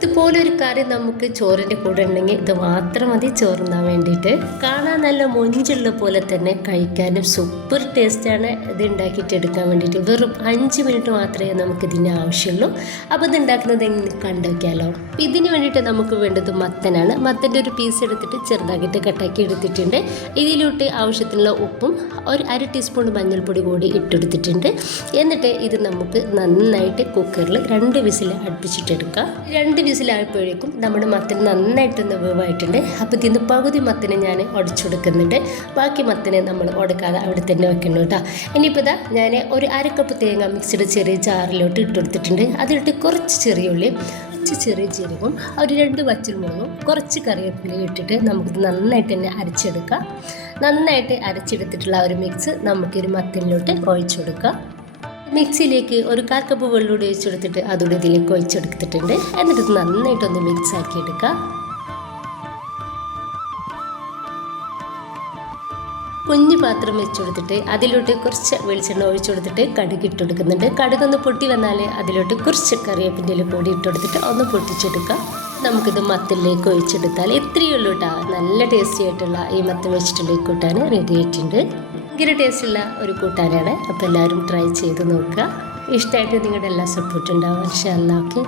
ഇതുപോലൊരു കറി നമുക്ക് ചോറിൻ്റെ കൂടെ ഉണ്ടെങ്കിൽ ഇത് മാത്രം മതി ചോറുണ്ണാൻ വേണ്ടിയിട്ട്. കാണാൻ നല്ല മൊഞ്ചുള്ള പോലെ തന്നെ കഴിക്കാനും സൂപ്പർ ടേസ്റ്റാണ്. ഇത് ഉണ്ടാക്കിയിട്ട് എടുക്കാൻ വേണ്ടിയിട്ട് വെറും 5 മിനിറ്റ് മാത്രമേ നമുക്ക് ഇതിന് ആവശ്യമുള്ളൂ. അപ്പോൾ ഇത് ഉണ്ടാക്കുന്നത് എങ്ങനെ കണ്ടുവയ്ക്കാമല്ലോ. ഇതിന് വേണ്ടിയിട്ട് നമുക്ക് വേണ്ടത് മത്തനാണ്. മത്തൻ്റെ ഒരു പീസ് എടുത്തിട്ട് ചെറുതാക്കിയിട്ട് കട്ടാക്കി എടുത്തിട്ടുണ്ട്. ഇതിലോട്ട് ആവശ്യത്തിനുള്ള ഉപ്പും ഒരു 1/2 ടീസ്പൂൺ മഞ്ഞൾപ്പൊടി കൂടി ഇട്ടെടുത്തിട്ടുണ്ട്. എന്നിട്ട് ഇത് നമുക്ക് നന്നായിട്ട് കുക്കറിൽ 2 വിസിൽ അടുപ്പിച്ചിട്ടെടുക്കാം. 2 വിസിലായപ്പോഴേക്കും നമ്മുടെ മത്തൻ നന്നായിട്ടൊന്ന് വേവായിട്ടുണ്ട്. അപ്പോൾ ഇതിന് പകുതി മത്തനെ ഞാൻ ഉടച്ചു കൊടുക്കുന്നുണ്ട്. ബാക്കി മത്തനെ നമ്മൾ ഉടക്കാതെ അവിടെ തന്നെ വെക്കണം കേട്ടോ. ഇനിയിപ്പോൾ ഇതാ ഞാൻ ഒരു 1/2 കപ്പ് തേങ്ങ മിക്സിയുടെ ചെറിയ ജാറിലോട്ട് ഇട്ടെടുത്തിട്ടുണ്ട്. അതിലിട്ട് കുറച്ച് ചെറിയ ഉള്ളി, കുറച്ച് ചെറിയ ജീരകവും, ഒരു 2 പച്ചമുളകും, കുറച്ച് കറിവേപ്പിലയും ഇട്ടിട്ട് നമുക്കിത് നന്നായിട്ട് തന്നെ അരച്ചെടുക്കാം. നന്നായിട്ട് അരച്ചെടുത്തിട്ടുള്ള ഒരു മിക്സ് നമുക്കൊരു മത്തനിലോട്ട് ഒഴിച്ചു കൊടുക്കാം. മിക്സിയിലേക്ക് ഒരു 1/4 കപ്പ് വെള്ളം ഒഴിച്ചെടുത്തിട്ട് അതുകൂടി ഇതിലേക്ക് ഒഴിച്ചെടുത്തിട്ടുണ്ട്. എന്നിട്ട് ഇത് നന്നായിട്ടൊന്ന് മിക്സ് ആക്കി എടുക്കാം. കുഞ്ഞു പാത്രം വെച്ചെടുത്തിട്ട് അതിലോട്ട് കുറച്ച് വെളിച്ചെണ്ണ ഒഴിച്ചു കൊടുത്തിട്ട് കടുക് ഇട്ട് കൊടുക്കുന്നുണ്ട്. കടുകൊന്ന് പൊട്ടി വന്നാൽ അതിലോട്ട് കുറച്ച് കറിവേപ്പിൻ്റെ ഇല കൂടി ഇട്ട് കൊടുത്തിട്ട് ഒന്ന് പൊട്ടിച്ചെടുക്കാം. നമുക്കിത് മത്തനിലേക്ക് ഒഴിച്ചെടുത്താൽ ഇത്രയേ ഉള്ളൂ കേട്ടോ. നല്ല ടേസ്റ്റി ആയിട്ടുള്ള ഈ മത്തൻ വെച്ചിട്ടുള്ള കൂട്ടാൻ റെഡി ആയിട്ടുണ്ട്. ഭയങ്കര ടേസ്റ്റുള്ള ഒരു കൂട്ടാനാണ്. അപ്പോൾ എല്ലാവരും ട്രൈ ചെയ്ത് നോക്കുക. ഇഷ്ടമായിട്ട് നിങ്ങളുടെ എല്ലാ സപ്പോർട്ടും ഉണ്ടാവും. ഇൻഷാ അല്ലാഹ്. ഓക്കെ.